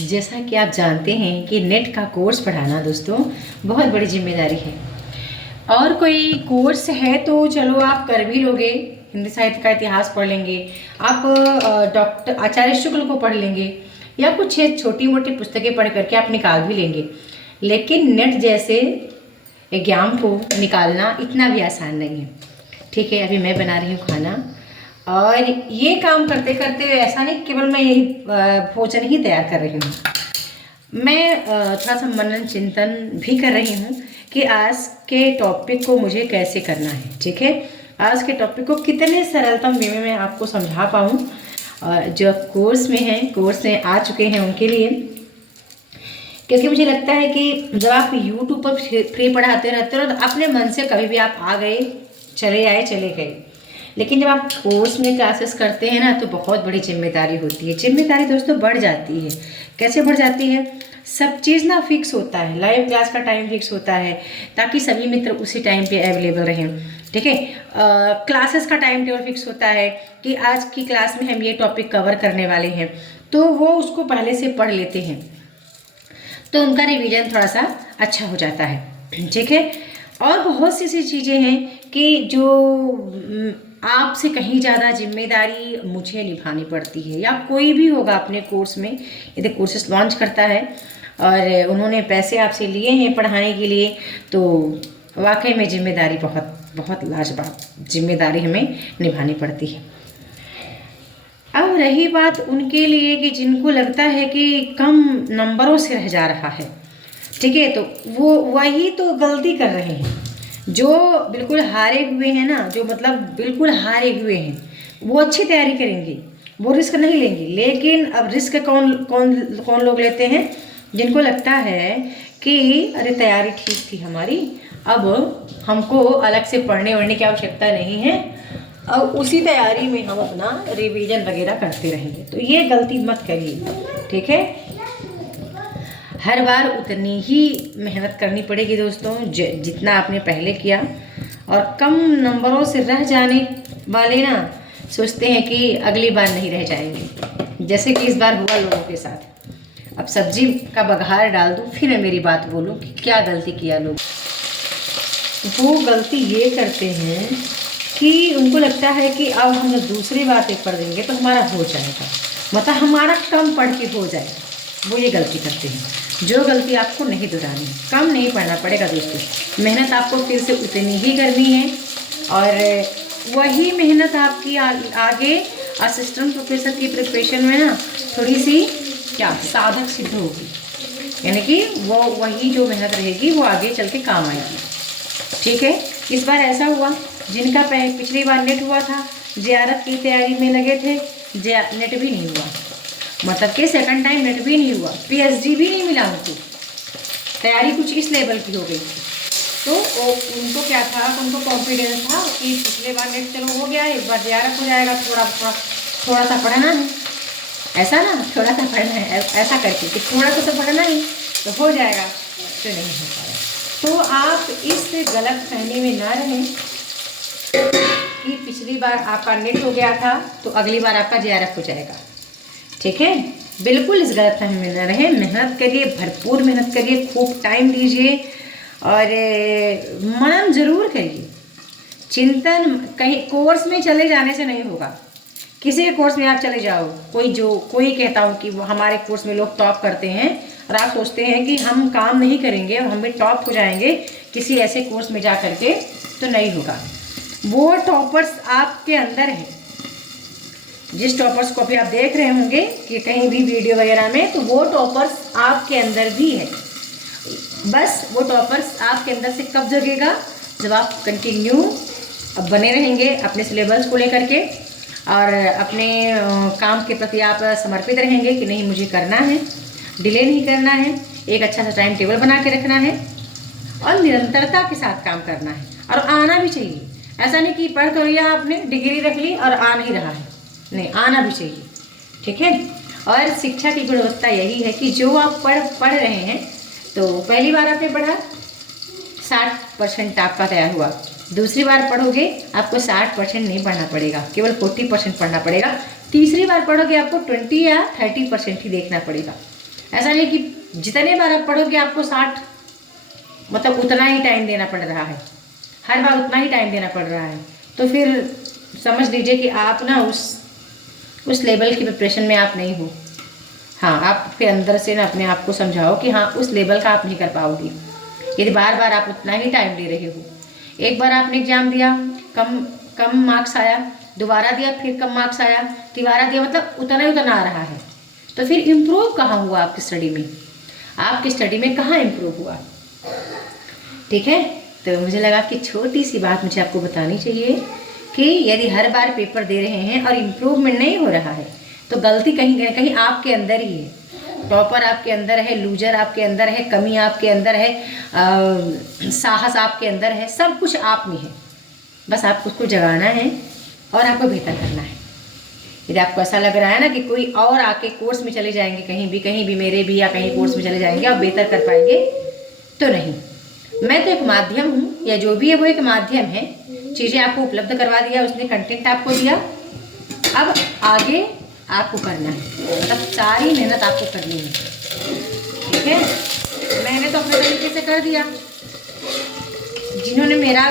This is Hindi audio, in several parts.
जैसा कि आप जानते हैं कि नेट का कोर्स पढ़ाना दोस्तों बहुत बड़ी जिम्मेदारी है। और कोई कोर्स है तो चलो आप कर भी लोगे, हिंदी साहित्य का इतिहास पढ़ लेंगे आप, डॉक्टर आचार्य शुक्ल को पढ़ लेंगे या कुछ छोटी मोटी पुस्तकें पढ़ करके आप निकाल भी लेंगे। लेकिन नेट जैसे एग्जाम को निकालना इतना भी आसान नहीं है। ठीक है, अभी मैं बना रही हूँ खाना और ये काम करते करते ऐसा नहीं केवल मैं यही भोजन ही तैयार कर रही हूँ, मैं थोड़ा सा मनन चिंतन भी कर रही हूँ कि आज के टॉपिक को मुझे कैसे करना है। ठीक है, आज के टॉपिक को कितने सरलतम वे में मैं आपको समझा पाऊँ, और जो कोर्स में आ चुके हैं उनके लिए। क्योंकि मुझे लगता है कि जब आप यूट्यूब पर फ्री पढ़ाते रहते हो तो अपने मन से कभी भी आप आ गए, चले आए, चले गए। लेकिन जब आप कोर्स में क्लासेस करते हैं ना तो बहुत बड़ी जिम्मेदारी होती है। जिम्मेदारी दोस्तों बढ़ जाती है। कैसे बढ़ जाती है? सब चीज़ ना फिक्स होता है, लाइव क्लास का टाइम फिक्स होता है ताकि सभी मित्र उसी टाइम पे अवेलेबल रहें। ठीक है, क्लासेस का टाइम टेबल फिक्स होता है कि आज की क्लास में हम ये टॉपिक कवर करने वाले हैं, तो वो उसको पहले से पढ़ लेते हैं तो उनका रिवीजन थोड़ा सा अच्छा हो जाता है। ठीक है, और बहुत सी ऐसी चीज़ें हैं कि जो आपसे कहीं ज़्यादा जिम्मेदारी मुझे निभानी पड़ती है, या कोई भी होगा अपने कोर्स में, यदि कोर्सेस लॉन्च करता है और उन्होंने पैसे आपसे लिए हैं पढ़ाने के लिए, तो वाकई में जिम्मेदारी बहुत बहुत लाजवाब जिम्मेदारी हमें निभानी पड़ती है। अब रही बात उनके लिए कि जिनको लगता है कि कम नंबरों से रह जा रहा है, ठीक है, तो वो वही तो गलती कर रहे हैं। जो बिल्कुल हारे हुए हैं ना, जो मतलब बिल्कुल हारे हुए हैं, वो अच्छी तैयारी करेंगे, वो रिस्क नहीं लेंगे। लेकिन अब रिस्क कौन कौन कौन लोग लेते हैं? जिनको लगता है कि अरे तैयारी ठीक थी हमारी, अब हमको अलग से पढ़ने वढ़ने की आवश्यकता नहीं है, अब उसी तैयारी में हम अपना रिवीजन वगैरह करते रहेंगे। तो ये गलती मत करिए। ठीक है, हर बार उतनी ही मेहनत करनी पड़ेगी दोस्तों जितना आपने पहले किया। और कम नंबरों से रह जाने वाले ना सोचते हैं कि अगली बार नहीं रह जाएंगे, जैसे कि इस बार हुआ लोगों के साथ। अब सब्जी का बघार डाल दूँ फिर मैं मेरी बात बोलूँ कि क्या गलती किया लोग। वो गलती ये करते हैं कि उनको लगता है कि अब हम जब दूसरी बातें पढ़ देंगे तो हमारा हो जाएगा, मतलब हमारा कम पढ़ के हो जाएगा। वो ये गलती करते हैं, जो गलती आपको नहीं दोहरानी। कम नहीं पढ़ना पड़ेगा दोस्तों, मेहनत आपको फिर से उतनी ही करनी है, और वही मेहनत आपकी आगे असिस्टेंट प्रोफेसर की प्रिपरेशन में ना थोड़ी सी क्या साधक सिद्ध होगी, यानी कि वो वही जो मेहनत रहेगी वो आगे चल के काम आएगी। ठीक है, इस बार ऐसा हुआ, जिनका पिछली बार नेट हुआ था, ज़ियारत की तैयारी में लगे थे, नेट भी नहीं हुआ, मतलब कि सेकंड टाइम नेट भी नहीं हुआ, पीएचडी भी नहीं मिला उनको, तैयारी कुछ इस लेवल की हो गई। तो उनको क्या था, उनको कॉन्फिडेंस था कि पिछले बार नेट चलो हो गया, इस बार ज़ियारत हो जाएगा, थोड़ा सा पढ़ना है, ऐसा ना थोड़ा सा पढ़ना है, ऐसा करके कि थोड़ा सा पढ़ना ही तो हो जाएगा, तो नहीं हो पाया। तो आप इस गलत फहमी में ना रहें कि पिछली बार आपका नेट हो गया था तो अगली बार आपका ज़ियारत हो जाएगा। ठीक है, बिल्कुल इस गलत फहमी में ना रहें। मेहनत करिए, भरपूर मेहनत करिए, खूब टाइम दीजिए और मनन जरूर करिए। चिंतन कहीं कोर्स में चले जाने से नहीं होगा। किसी के कोर्स में आप चले जाओ, कोई कहता हो कि वो हमारे कोर्स में लोग टॉप करते हैं, और आप सोचते हैं कि हम काम नहीं करेंगे और हम भी टॉप हो जाएंगे किसी ऐसे कोर्स में जा करके, तो नहीं होगा। वो टॉपर्स आपके अंदर हैं। जिस टॉपर्स को अभी आप देख रहे होंगे कि कहीं भी वीडियो वगैरह में, तो वो टॉपर्स आपके अंदर भी है। बस वो टॉपर्स आपके अंदर से कब जगेगा? जब आप कंटिन्यू बने रहेंगे अपने सिलेबस को लेकर के, और अपने काम के प्रति आप समर्पित रहेंगे कि नहीं मुझे करना है, डिले नहीं करना है, एक अच्छा सा टाइम टेबल बना के रखना है और निरंतरता के साथ काम करना है। और आना भी चाहिए, ऐसा नहीं कि पढ़ तो लिया आपने, डिग्री रख ली और आ नहीं रहा है, नहीं, आना भी चाहिए। ठीक है, और शिक्षा की गुणवत्ता यही है कि जो आप पढ़ रहे हैं, तो पहली बार आपने पढ़ा 60% आपका तैयार हुआ, दूसरी बार पढ़ोगे आपको 60% नहीं पढ़ना पड़ेगा, केवल 40% पढ़ना पड़ेगा। तीसरी बार पढ़ोगे आपको 20 या 30% ही देखना पड़ेगा। ऐसा नहीं कि जितने बार आप पढ़ोगे आपको 60 मतलब उतना ही टाइम देना पड़ रहा है, हर बार उतना ही टाइम देना पड़ रहा है, तो फिर समझ लीजिए कि आप ना उस लेवल की प्रिपरेशन में आप नहीं हो। हाँ, आपके अंदर से ना अपने आप को समझाओ कि हाँ उस लेवल का आप नहीं कर पाओगे यदि बार बार आप उतना ही टाइम दे रहे हो। एक बार आपने एग्जाम दिया, कम मार्क्स आया, दोबारा दिया फिर कम मार्क्स आया, तिबारा दिया, मतलब उतना ही उतना आ रहा है, तो फिर इम्प्रूव कहाँ हुआ आपकी स्टडी में? आपकी स्टडी में कहाँ इम्प्रूव हुआ? ठीक है, तो मुझे लगा कि छोटी सी बात मुझे आपको बतानी चाहिए कि यदि हर बार पेपर दे रहे हैं और इम्प्रूवमेंट नहीं हो रहा है तो गलती कहीं ना कहीं आपके अंदर ही है। टॉपर आपके अंदर है, लूजर आपके अंदर है, कमी आपके अंदर है, साहस आपके अंदर है, सब कुछ आप में है। बस आपको उसको जगाना है और आपको बेहतर करना है। यदि आपको ऐसा लग रहा है ना कि कोई और आके कोर्स में चले जाएंगे, कहीं भी मेरे भी या कहीं कोर्स में चले जाएंगे और बेहतर कर पाएंगे, तो नहीं। मैं तो एक माध्यम हूँ, या जो भी है वो एक माध्यम है। चीज़ें आपको उपलब्ध करवा दिया, उसने कंटेंट आपको दिया, अब आगे आपको करना है, मतलब सारी मेहनत आपको करनी है। ठीक है, मैंने तो अपने तरीके से कर दिया। जिन्होंने मेरा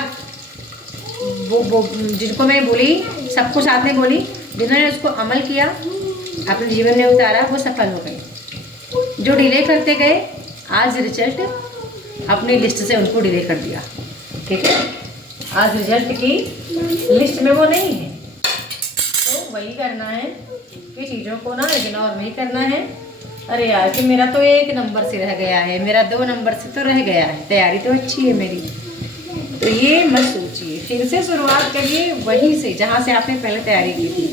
वो जिनको मैं बोली, सबको साथ में बोली, जिन्होंने उसको अमल किया, अपने जीवन में उतारा, वो सफल हो गए। जो डिले करते गए, आज रिजल्ट अपनी लिस्ट से उनको डिले कर दिया। ठीक है, आज रिजल्ट की लिस्ट में वो नहीं है, तो वही करना है कि चीज़ों को ना इग्नोर नहीं करना है। अरे यार कि मेरा तो 1 नंबर से रह गया है, मेरा 2 नंबर से तो रह गया है, तैयारी तो अच्छी है मेरी, तो ये मत सोचिए। फिर से शुरुआत करिए वहीं से जहाँ से आपने पहले तैयारी की थी।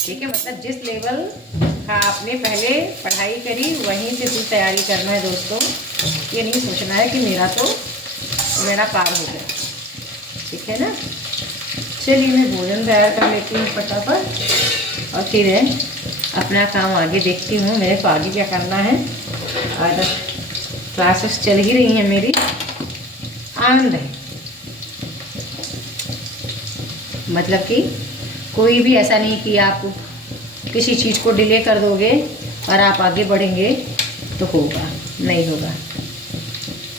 ठीक है, मतलब जिस लेवल का आपने पहले पढ़ाई करी वहीं से फिर तैयारी करना है दोस्तों। ये नहीं सोचना है कि मेरा पार हो गया। ठीक है ना, चलिए मैं भोजन तैयार कर लेती हूँ फटाफट और फिर अपना काम आगे देखती हूँ, मेरे को आगे क्या करना है। और क्लासेस चल ही रही हैं मेरी, आनंद है। मतलब कि कोई भी ऐसा नहीं कि आप किसी चीज़ को डिले कर दोगे और आप आगे बढ़ेंगे तो होगा, नहीं होगा।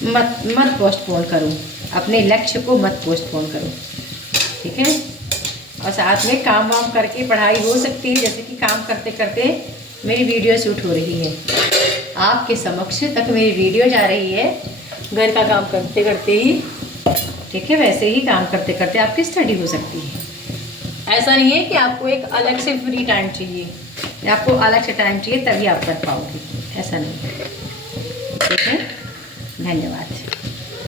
मत पोस्टपोन करो, अपने लक्ष्य को मत पोस्टपोन करो। ठीक है, और साथ में काम वाम करके पढ़ाई हो सकती है, जैसे कि काम करते करते मेरी वीडियो शूट हो रही है, आपके समक्ष तक मेरी वीडियो जा रही है, घर का काम करते करते ही। ठीक है, वैसे ही काम करते करते आपकी स्टडी हो सकती है। ऐसा नहीं है कि आपको एक अलग से फ्री टाइम चाहिए या आपको अलग से टाइम चाहिए तभी आप कर पाओगे, ऐसा नहीं है। ठीक है, धन्यवाद।